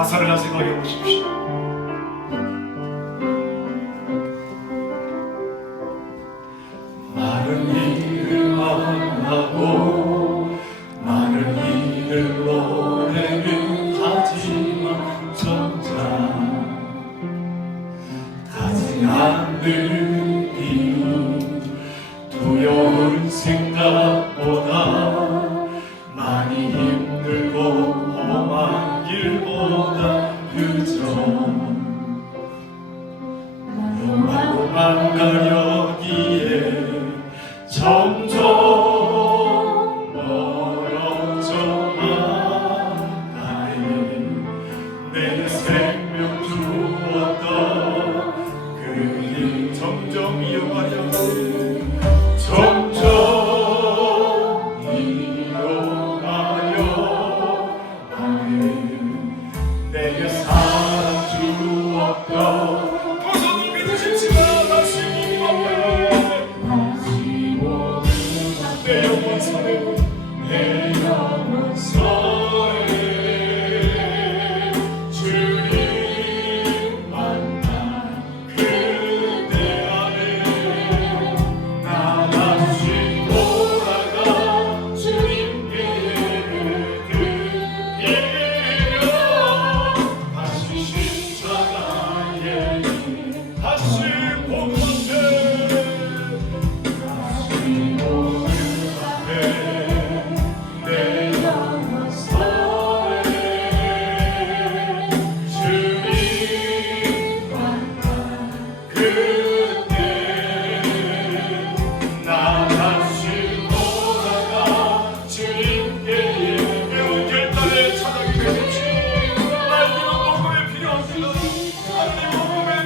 가사를 잘 생각해 보십시오. 많은 일을 만나고 많은 일을 노래는 하지만 정작 가지 않는 이 두려운 생각보다 많이 힘 마음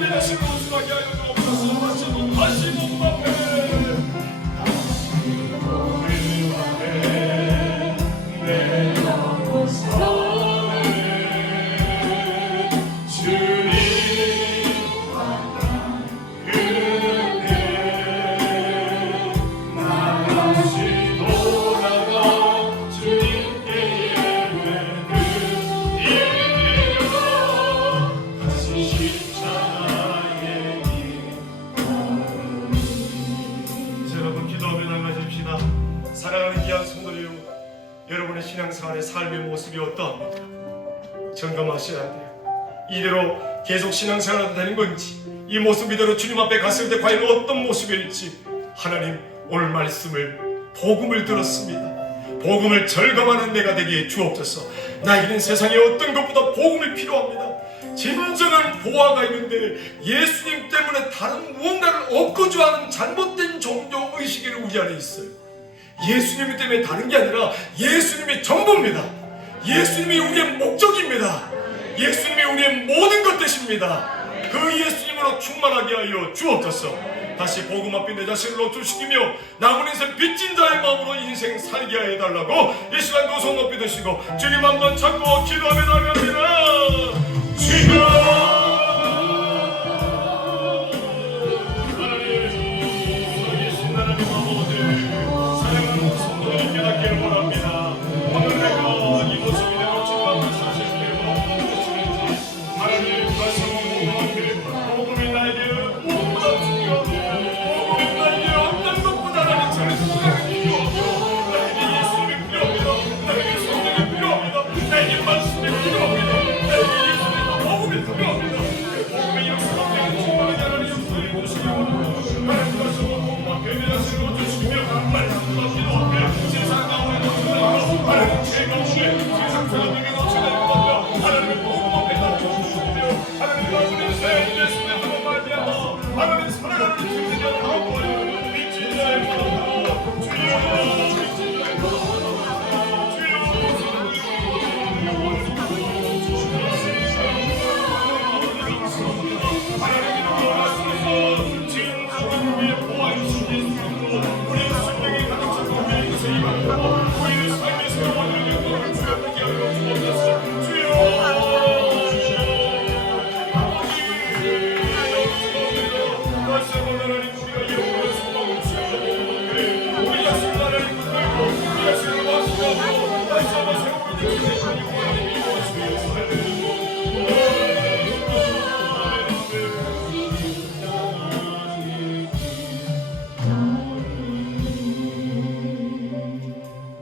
복음에 믿으시 신앙생활의 삶의 모습이 어떠합니까? 점검하셔야 돼요. 이대로 계속 신앙생활을 되는 건지 이 모습 이대로 주님 앞에 갔을 때 과연 어떤 모습일지 하나님 오늘 말씀을 복음을 들었습니다. 복음을 절감하는 내가 되게 주옵소서. 나에게는 세상에 어떤 것보다 복음이 필요합니다. 진정한 보화가 있는데 예수님 때문에 다른 무언가를 얻고자 하는 잘못된 종교 의식이 우리 안에 있어요 예수님 때문에 다른 게 아니라 예수님이 전부입니다 예수님이 우리의 목적입니다 예수님이 우리의 모든 것 되십니다. 그 예수님으로 충만하게 하여 주옵소서. 다시 복음 앞에 내 자신을 노출시키며 남은 인생 빚진 자의 마음으로 인생 살게 하여 달라고 이 시간 도손 높이 드시고 주님 한번 찾고 기도하며 나갑니다. 주여